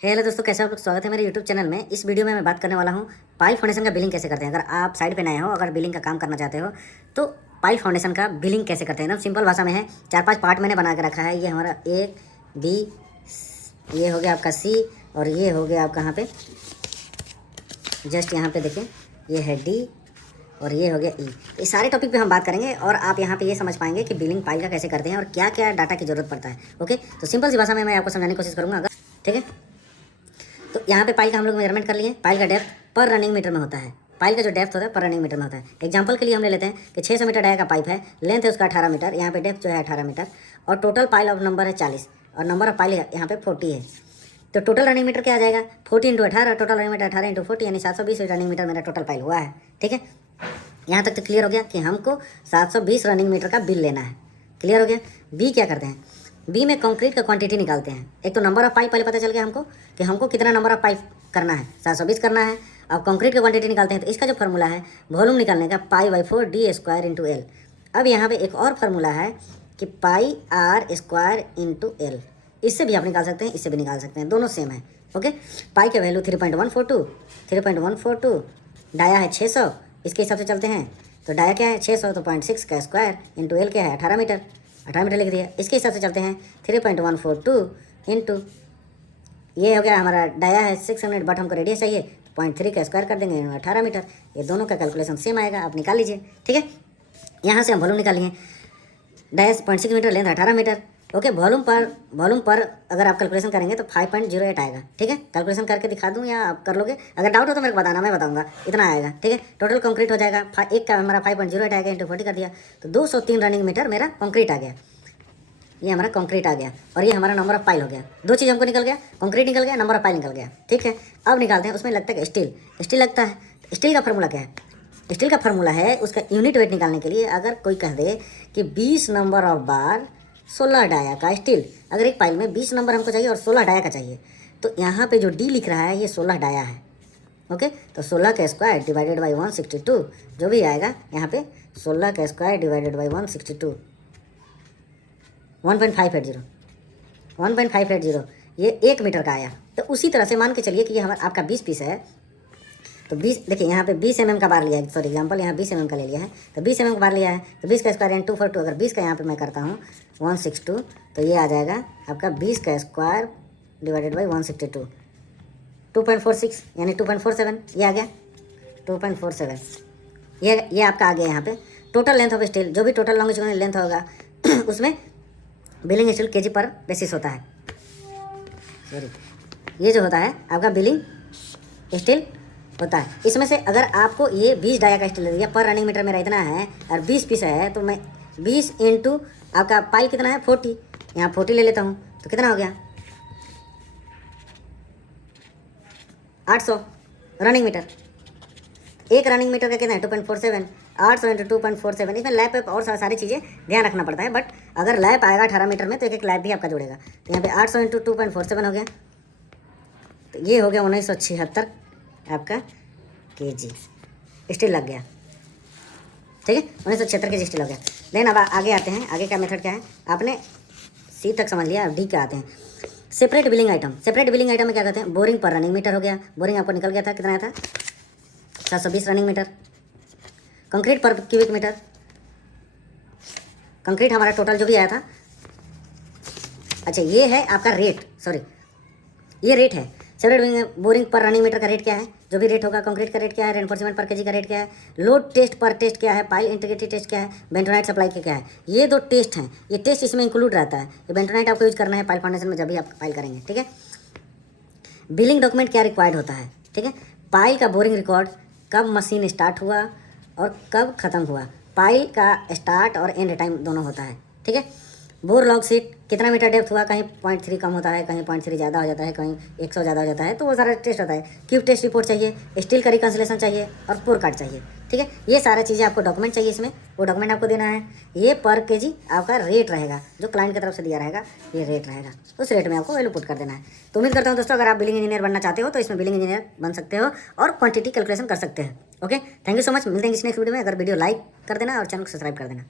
Hello दोस्तों, कैसे आप लोग। स्वागत है मेरे यूट्यूब चैनल में। इस वीडियो में मैं बात करने वाला हूँ पाई फाउंडेशन का बिलिंग कैसे करते हैं। अगर आप साइड पे नए हो, अगर बिलिंग का काम करना चाहते हो तो पाई फाउंडेशन का बिलिंग कैसे करते हैं, एकदम सिंपल भाषा में है। 4-5 पार्ट मैंने बना के रखा है। ये हमारा ए बी, ये हो गया आपका सी, और ये हो गया आपका यहाँ पे, जस्ट यहाँ पे देखिए ये है डी, और ये हो गया ई। इस सारे टॉपिक पे हम बात करेंगे और आप यहाँ पे ये समझ पाएंगे कि बिलिंग पाई का कैसे करते हैं और क्या क्या डाटा की जरूरत पड़ता है। ओके, तो सिंपल सी भाषा में मैं आपको समझाने की कोशिश करूँगा। अगर ठीक है, तो यहाँ पे पाइल का हम लोग मेजरमेंट कर लिए। पाइल का डेप्थ पर रनिंग मीटर में होता है। पाइल का जो डेप्थ होता है पर रनिंग मीटर में होता है। एग्जांपल के लिए हम ले लेते हैं कि 600 मीटर डाया का पाइप है, लेंथ है उसका 18 मीटर, यहाँ पे डेप्थ जो है 18 मीटर, और टोटल पाइल ऑफ नंबर है 40, और नंबर ऑफ पाइल यहाँ पे 40 है। तो टोटल रनिंग मीटर क्या आ जाएगा, 40 × 18, टोटल रनिंग मीटर 18 × 40 यानी 720 रनिंग मीटर मेरा टोटल पाइल हुआ है। ठीक है, यहाँ तक तो क्लियर हो गया कि हमको 720 रनिंग मीटर का बिल लेना है। क्लियर हो गया। बी क्या करते हैं, बी में कंक्रीट का क्वांटिटी निकालते हैं। एक तो नंबर ऑफ पाइप पहले पता चल गया हमको कि हमको कितना नंबर ऑफ पाइप करना है, 720 करना है। अब कंक्रीट की क्वांटिटी निकालते हैं, तो इसका जो फार्मूला है वॉल्यूम निकालने का, पाई/4 d² × L। अब यहाँ पे एक और फार्मूला है कि πr² × L। इससे भी आप निकाल सकते हैं, इससे भी निकाल सकते हैं, दोनों सेम है। ओके, पाई का वैल्यू 3.142, डाया है 600, इसके हिसाब से चलते हैं। तो डाया क्या है 600, तो 0.6 का स्क्वायर इंटू एल क्या है 18 मीटर, 18 मीटर लिख दिया। इसके हिसाब से चलते हैं 3.142 इंटू, ये हो गया हमारा डाया है 600, बट हमको रेडियस चाहिए, 0.3 का स्क्वायर कर देंगे 18 मीटर। ये दोनों का कैलकुलेशन सेम आएगा, आप निकाल लीजिए। ठीक है, यहाँ से हम वॉल्यूम निकालिए, dia 0.6 metre, length 18 metre. Okay, volume पर अगर आप कैलकुलेशन करेंगे तो 5.08 आएगा। ठीक है, कैलकुलेशन करके दिखा दूँ या आप कर लोगे, अगर डाउट हो तो मेरे को बताना, मैं बताऊंगा। इतना आएगा। ठीक है, टोटल कंक्रीट हो जाएगा, एक का हमारा 5.08 आएगा, इंटू 40 कर दिया तो 203 रनिंग मीटर मेरा कंक्रीट आ गया। ये हमारा कंक्रीट आ गया, और ये हमारा नंबर ऑफ पाइल हो गया। दो चीज़ हमको निकल गया, कंक्रीट निकल गया, नंबर ऑफ पाइल निकल गया। ठीक है, अब निकालते हैं, उसमें लगता है स्टील, स्टील लगता है। स्टील का फार्मूला क्या है, स्टील का फार्मूला है उसका यूनिट वेट निकालने के लिए। अगर कोई कह दे कि 20 नंबर ऑफ बार 16 डाया का स्टील, अगर एक पाइल में 20 नंबर हमको चाहिए और 16 डाया का चाहिए, तो यहाँ पे जो डी लिख रहा है ये 16 डाया है। ओके, तो 16 का स्क्वायर डिवाइडेड बाई 162 जो भी आएगा यहाँ पे, 16 का स्क्वायर डिवाइडेड बाई 162, 1.580 ये 1 मीटर का आया। तो उसी तरह से मान के चलिए कि ये हमारा आपका 20 पीस है, तो 20 देखिए यहाँ पे 20 mm का बार लिया है, फॉर एग्जांपल यहाँ 20 mm का ले लिया है, तो 20 mm का बार लिया है, तो 20 का स्क्वायर यानी 242। अगर 20 का यहाँ पे मैं करता हूँ 162, तो ये आ जाएगा आपका 20 का स्क्वायर डिवाइडेड बाई 162, 2.46 यानी 2.47, ये आ गया 2.47। ये आपका आ गया यहाँ पे टोटल लेंथ ऑफ स्टील, जो भी टोटल लॉन्गिट्यूडिनल लेंथ होगा उसमें बिलिंग स्टील केजी पर बेसिस होता है। सॉरी, ये जो होता है आपका बिलिंग स्टील होता है। इसमें से अगर आपको ये 20 डाया का स्टील दे दिया, पर रनिंग मीटर मेरा इतना है और 20 पीस है, तो मैं 20 इंटू आपका पाइल कितना है 40, यहाँ 40 ले लेता हूँ, तो कितना हो गया 800 रनिंग मीटर। एक रनिंग मीटर का कितना है 2.47, 800 इंटू 2.47। इसमें लैप और सारी चीज़ें ध्यान रखना पड़ता है, बट अगर लैप आएगा 18 मीटर में तो एक लैप भी आपका जुड़ेगा। तो यहाँ पे 800 इंटू 2.47 हो गया, तो ये हो गया 1976 आपका केजी स्टील लग गया। ठीक है, 1976 केजी स्टील हो गया। देन अब आगे आते हैं, आगे का मेथड क्या है, आपने सी तक समझ लिया, अब डी का आते हैं। Separate billing item, separate billing item में क्या कहते हैं, बोरिंग पर रनिंग मीटर हो गया। बोरिंग आपको निकल गया था, कितना आया था 720 रनिंग मीटर। कंक्रीट पर क्यूबिक मीटर, कंक्रीट हमारा टोटल जो भी आया था। अच्छा, ये है आपका रेट, सॉरी ये रेट है। सेपरेट बोरिंग पर रनिंग मीटर का रेट क्या है, जो भी रेट होगा। कंक्रीट का रेट क्या है, रेनफोर्समेंट पर केजी का रेट क्या है, लोड टेस्ट पर टेस्ट क्या है, पाइल इंटीग्रिटी टेस्ट क्या है, बेंटोनाइट सप्लाई क्या है। ये दो टेस्ट हैं, ये टेस्ट इसमें इंक्लूड रहता है। ये बेंटोनाइट आपको यूज करना है पाइल फाउंडेशन में जब भी आप पाइल करेंगे। ठीक है, बिलिंग डॉक्यूमेंट क्या रिक्वायर्ड होता है। ठीक है, पाइल का बोरिंग रिकॉर्ड, कब मशीन स्टार्ट हुआ और कब ख़त्म हुआ, पाइल का स्टार्ट और एंड टाइम दोनों होता है। ठीक है, बोर लॉग सीट, कितना मीटर डेप्थ हुआ, कहीं 0.3 कम होता है, कहीं 0.3 ज़्यादा हो जाता है, कहीं 100 ज़्यादा हो जाता है, तो वो सारा टेस्ट होता है। क्यूब टेस्ट रिपोर्ट चाहिए, स्टील का रिकन्सिलेशन चाहिए, और पोर कार्ड चाहिए। ठीक है, ये सारा चीज़ें आपको डॉक्यूमेंट चाहिए, इसमें वो डॉक्यूमेंट आपको देना है। ये पर केजी आपका रेट रहेगा, जो क्लाइंट की तरफ से दिया रहेगा, ये रेट रहेगा, उस रेट में आपको वैल्यू पुट कर देना है। तो उम्मीद करता हूँ दोस्तों, अगर आप बिलिंग इंजीनियर बनना चाहते हो तो इसमें बिलिंग इंजीनियर बन सकते हो और क्वांटिटी कैलकुलेशन कर सकते हैं। Okay, thank you so much, मिलते हैं किसी नेक्स्ट वीडियो में। अगर वीडियो लाइक कर देना और चैनल को सब्सक्राइब कर देना।